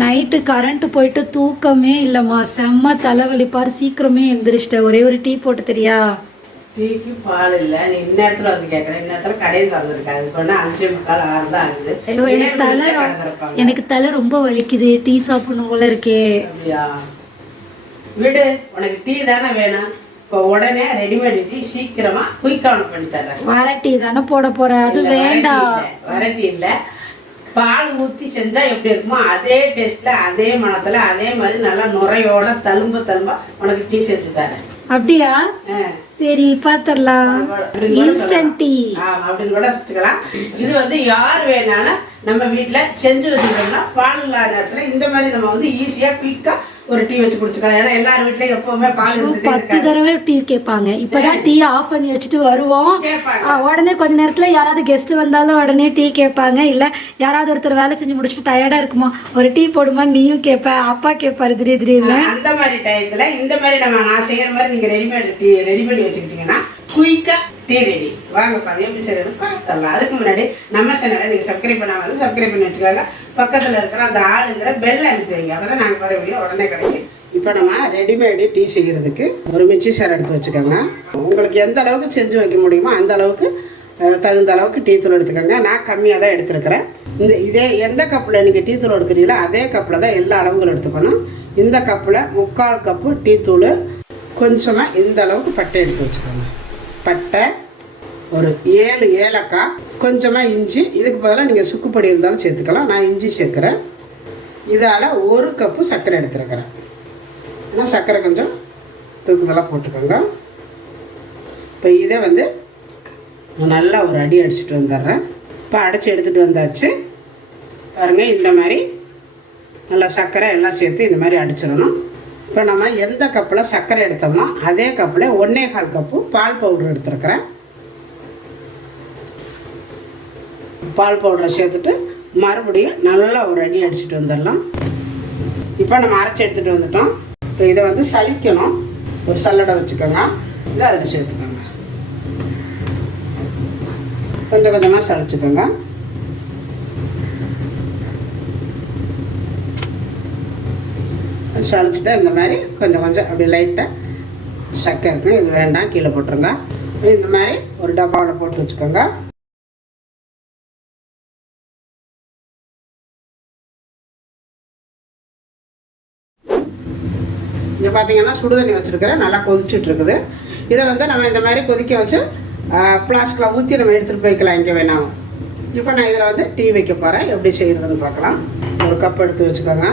Night current போயிட்டு தூக்கமே இல்லைம்மா. செம்ம தலைவலி பாரு சீக்கிரமே எந்திரிச்சிட்ட. ஒரே ஒரு டீ போட்டு தெரியா? டீக்கு பால் இல்லை. நீ இந்நேரத்தில் வந்து கேட்குறேன் இந்நேரத்தில் கடையில் திறந்துருக்காது என்ன அஞ்சே முக்கால் ஆறு தான் ஆகுது. எனக்கு தலை. எனக்கு தலை ரொம்ப வலிக்குது. டீ சாப்பிடணும் போல இருக்கே. அப்படியா? விடு. உனக்கு டீ தானே வேணும். இப்போ உடனே ரெடிமேட் டீ சீக்கிரமா குயிக்காக உனக்கு பண்ணி தர்றேன் வர டீ தானே போட போற. அது வேண்டாம். வரட்டி வரட்டி இல்லை. பால் ஊற்றி செஞ்சா எப்படி இருக்குமோ அதே டேஸ்ட்ல அதே மணத்துல அதே மாதிரி நல்லா நுரையோட தழும்ப தழும்ப உனக்கு டீ செஞ்சு தரேன். அப்படியா. சரி பாத்திரலாம். இன்ஸ்டன்ட் டீ அப்படின்னு கூட வச்சுக்கலாம். இது வந்து யார் வேணாலும் நம்ம வீட்ல செஞ்சு வச்சுக்கிட்டோம்னா பால் இல்லாத நேரத்துல இந்த மாதிரி நம்ம வந்து ஈஸியா குயிக்கா ஒரு டீ வச்சு குடிச்சுக்கலாம். ஏன்னா எல்லார் வீட்லயும் எப்பவுமே பால் பத்து தடவை டீ கேட்பாங்க. இப்பதான் டீ ஆஃப் பண்ணி வச்சுட்டு வருவோம். உடனே கொஞ்ச நேரத்துல யாராவது கெஸ்ட் வந்தாலும் உடனே டீ கேட்பாங்க. இல்ல யாராவது ஒருத்தர் வேலை செஞ்சு முடிச்சுட்டு டயர்டா இருக்குமா ஒரு டீ போடுமா நீயும் கேட்ப அப்பா கேட்பாரு திடீர் திடீர்னு. அந்த மாதிரி டயத்துல இந்த மாதிரி நம்ம நான் செய்யற மாதிரி நீங்க ரெடிமேட் டீ ரெடி பண்ணி வச்சுக்கிட்டீங்கன்னா குயிக்கா டீ ரெடி வாங்க பாதி எப்படி செய்யணும் பார்த்தரலாம் அதுக்கு முன்னாடி நம்ம சேனலை நீங்கள் சப்ஸ்கிரைப் பண்ணாமல் சப்ஸ்கிரைப் பண்ணி வச்சுக்கோங்க. பக்கத்தில் இருக்கிற அந்த ஆளுங்கிற பெல் அமைத்து வைங்க. அப்பதான் நாங்கள் வர வீடியோ உடனே கிடைக்கும். இப்போ நம்ம ரெடிமேடு டீ செய்கிறதுக்கு ஒரு மிச்சி சேர் எடுத்து வச்சுக்கோங்க. உங்களுக்கு எந்த அளவுக்கு செஞ்சு வைக்க முடியுமோ அந்த அளவுக்கு தகுந்த அளவுக்கு டீ தூள் எடுத்துக்கோங்க. நான் கம்மியாக தான் எடுத்துருக்கிறேன். இந்த இதே எந்த கப்பில் நீங்கள் டீ தூள் எடுக்கிறீங்களோ அதே கப்பில் தான் எல்லா அளவுகளும் எடுத்துக்கணும். இந்த கப்பில் முக்கால் கப்பு டீ தூள் கொஞ்சமாக இந்த அளவுக்கு பட்டை எடுத்து வச்சுக்கோங்க. பட்டை ஒரு ஏழு ஏலக்காய் கொஞ்சமாக இஞ்சி. இதுக்கு பதிலாக நீங்கள் சுக்குப்பொடி இருந்தாலும் சேர்த்துக்கலாம். நான் இஞ்சி சேர்க்குறேன். இதால் ஒரு கப்பு சர்க்கரை எடுத்துருக்கிறேன். ஏன்னா சர்க்கரை கொஞ்சம் தூக்குதலாக போட்டுக்கோங்க. இப்போ இதை வந்து நான் நல்லா ஒரு அடி அடிச்சுட்டு வந்துடுறேன். இப்போ அடைச்சி எடுத்துகிட்டு வந்தாச்சு. பாருங்கள் இந்த மாதிரி நல்லா சர்க்கரை எல்லாம் சேர்த்து இந்த மாதிரி அடிச்சிடணும். இப்போ நம்ம எந்த கப்பில் சர்க்கரை எடுத்தோமோ அதே கப்பில் ஒன்றே கால் கப்பு பால் பவுடர் எடுத்துருக்கிறேன். பால் பவுடரை சேர்த்துட்டு மறுபடியும் நல்லா ஒரு அடி அடிச்சுட்டு வந்துடலாம். இப்போ நம்ம அரைச்சி எடுத்துகிட்டு வந்துட்டோம். இப்போ இதை வந்து சலிக்கணும் ஒரு சல்லடை வச்சுக்கோங்க. இதை அதில் சேர்த்துக்கோங்க. கொஞ்சம் கொஞ்சமாக சலிச்சுக்கோங்க சளிச்சுட்டு இந்த மாதிரி கொஞ்சம் கொஞ்சம் அப்படி லைட்டாக சக்கை இருக்கும். இது வேண்டாம். கீழே போட்டுருங்க. இந்த மாதிரி ஒரு டப்பாவில் போட்டு வச்சுக்கோங்க. இங்கே பார்த்தீங்கன்னா சுடுதண்ணி வச்சுருக்கிறேன் நல்லா கொதிச்சுட்டு இருக்குது இதை வந்து நம்ம இந்த மாதிரி கொதிக்க வச்சு பிளாஸ்கில் ஊற்றி நம்ம எடுத்துகிட்டு போய்க்கலாம். இங்கே வேணாலும் இப்போ நான் இதில் வந்து டீ வைக்க போகிறேன் எப்படி செய்கிறதுன்னு பார்க்கலாம். ஒரு கப் எடுத்து வச்சுக்கோங்க.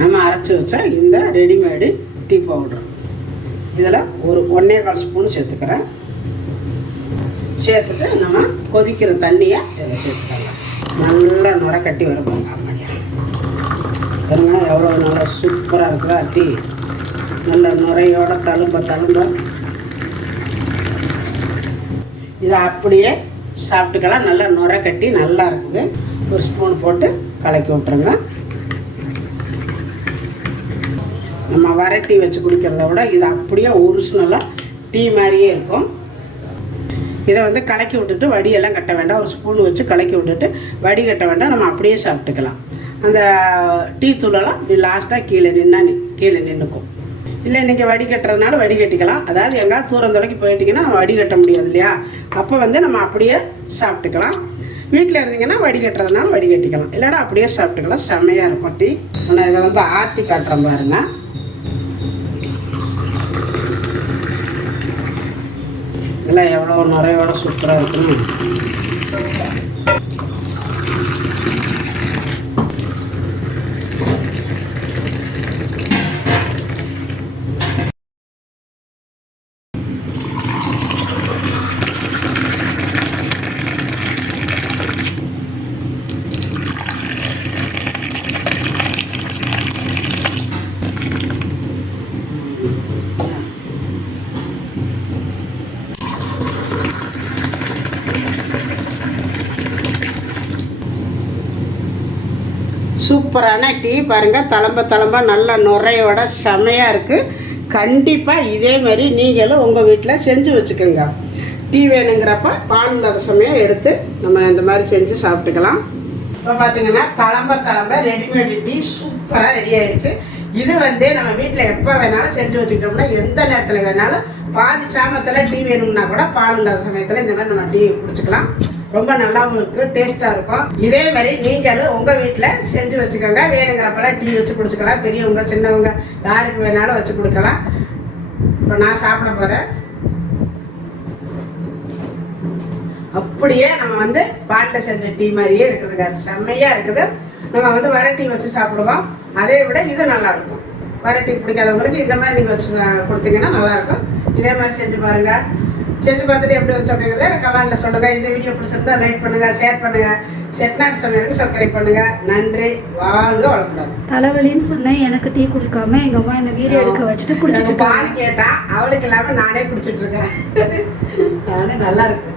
நம்ம அரைச்சி வச்ச இந்த ரெடிமேடு டீ பவுடர் இதில் ஒரு ஒன்றே கால் ஸ்பூன் சேர்த்துக்கிறேன். சேர்த்துட்டு நம்ம கொதிக்கிற தண்ணியை இதில் சேர்த்துக்கோங்க. நல்லா நுர கட்டி வரும் அம்மடியா எவ்வளோ நல்லா சூப்பராக இருக்கிறா டீ. நல்ல நுரையோட தழும்ப தழும்ப. இதை அப்படியே சாப்பிட்டுக்கலாம். நல்லா நுரை கட்டி நல்லா இருக்குது. ஒரு ஸ்பூன் போட்டு கலக்கி விட்ருங்க நம்ம வர டீ வச்சு குடிக்கிறத விட இது அப்படியே ஒரிஜினலாக டீ மாதிரியே இருக்கும். இதை வந்து கலக்கி விட்டுட்டு வடியெல்லாம் கட்ட வேண்டாம். ஒரு ஸ்பூன் வச்சு கலக்கி விட்டுட்டு வடி கட்ட வேண்டாம். நம்ம அப்படியே சாப்பிட்டுக்கலாம். அந்த டீ தூளெல்லாம் லாஸ்ட்டாக கீழே நின்னா கீழே நின்றுக்கும் இல்லை நீங்கள் வடிகட்டுறதுனால வடிகட்டிக்கலாம் அதாவது எங்கேயாவது தூரம் தொலைக்கு போயிட்டீங்கன்னா நம்ம வடிகட்ட முடியாது இல்லையா? அப்போ வந்து நம்ம அப்படியே சாப்பிட்டுக்கலாம். வீட்டில் இருந்தீங்கன்னா வடிகட்டுறதுனால வடிகட்டிக்கலாம் இல்லைன்னா அப்படியே சாப்பிட்டுக்கலாம். செம்மையாக இருக்கும் டீ. நான் இதை வந்து ஆற்றி காட்டுறேன் பாருங்க. இல்லை எவ்வளோ நிறையோட சூப்பராக இருக்கும் சூப்பரான டீ பாருங்கள் தளம்ப தளம்ப நல்ல நுரையோட செமையாக இருக்குது கண்டிப்பாக இதே மாதிரி நீங்களும் உங்கள் வீட்டில் செஞ்சு வச்சுக்கோங்க. டீ வேணுங்கிறப்ப பால் இல்லாத சமயம் எடுத்து நம்ம இந்த மாதிரி செஞ்சு சாப்பிட்டுக்கலாம். இப்போ பார்த்தீங்கன்னா தளம்ப தளம்ப ரெடிமேடு டீ சூப்பராக ரெடி ஆயிடுச்சு இது வந்து நம்ம வீட்டில் எப்போ வேணாலும் செஞ்சு வச்சுக்கிட்டோம்னா எந்த நேரத்தில் வேணாலும் பாதி சாமத்தில் டீ வேணும்னா கூட பால் இல்லாத சமயத்தில் இந்த மாதிரி நம்ம டீ குடிச்சிக்கலாம். ரொம்ப நல்லாவும் இருக்குது டேஸ்ட்டாக இருக்கும். இதே மாதிரி நீங்களும் உங்கள் வீட்டில் செஞ்சு வச்சுக்கோங்க. வேணுங்கிறப்பெல்லாம் டீ வச்சு குடிச்சுக்கலாம். பெரியவங்க சின்னவங்க யாருக்கு வேணாலும் வச்சு கொடுக்கலாம். இப்போ நான் சாப்பிட போகிறேன் அப்படியே நம்ம வந்து பாலில் செஞ்ச டீ மாதிரியே இருக்குதுங்க. செம்மையாக இருக்குது. நம்ம வந்து வர டீ வச்சு சாப்பிடுவோம். அதை விட இது நல்லா இருக்கும் வர டீ பிடிக்காதவங்களுக்கு இந்த மாதிரி நீங்கள் வச்சு கொடுத்தீங்கன்னா நல்லா இருக்கும் இதே மாதிரி செஞ்சு பாருங்க. செஞ்சு பார்த்துட்டு எப்படி வந்து எனக்கு கமெண்ட்ல சொல்லுங்க. இந்த வீடியோ பிடிச்சிருந்தா லைக் பண்ணுங்க ஷேர் பண்ணுங்க. செட்நாட் சமையலுக்கு சப்ஸ்கிரைப் பண்ணுங்க. நன்றி வாழ்க வளமுடன். தலைவலின்னு சொன்னேன் எனக்கு டீ குடிக்காம எங்க அம்மா என்ன வீடியோ எடுக்க வச்சுட்டு குடிச்சிட்டு பால் கேட்டா அவளுக்கு இல்லாம நானே குடிச்சிட்டு இருக்கேன். அதனால நல்லா இருக்கு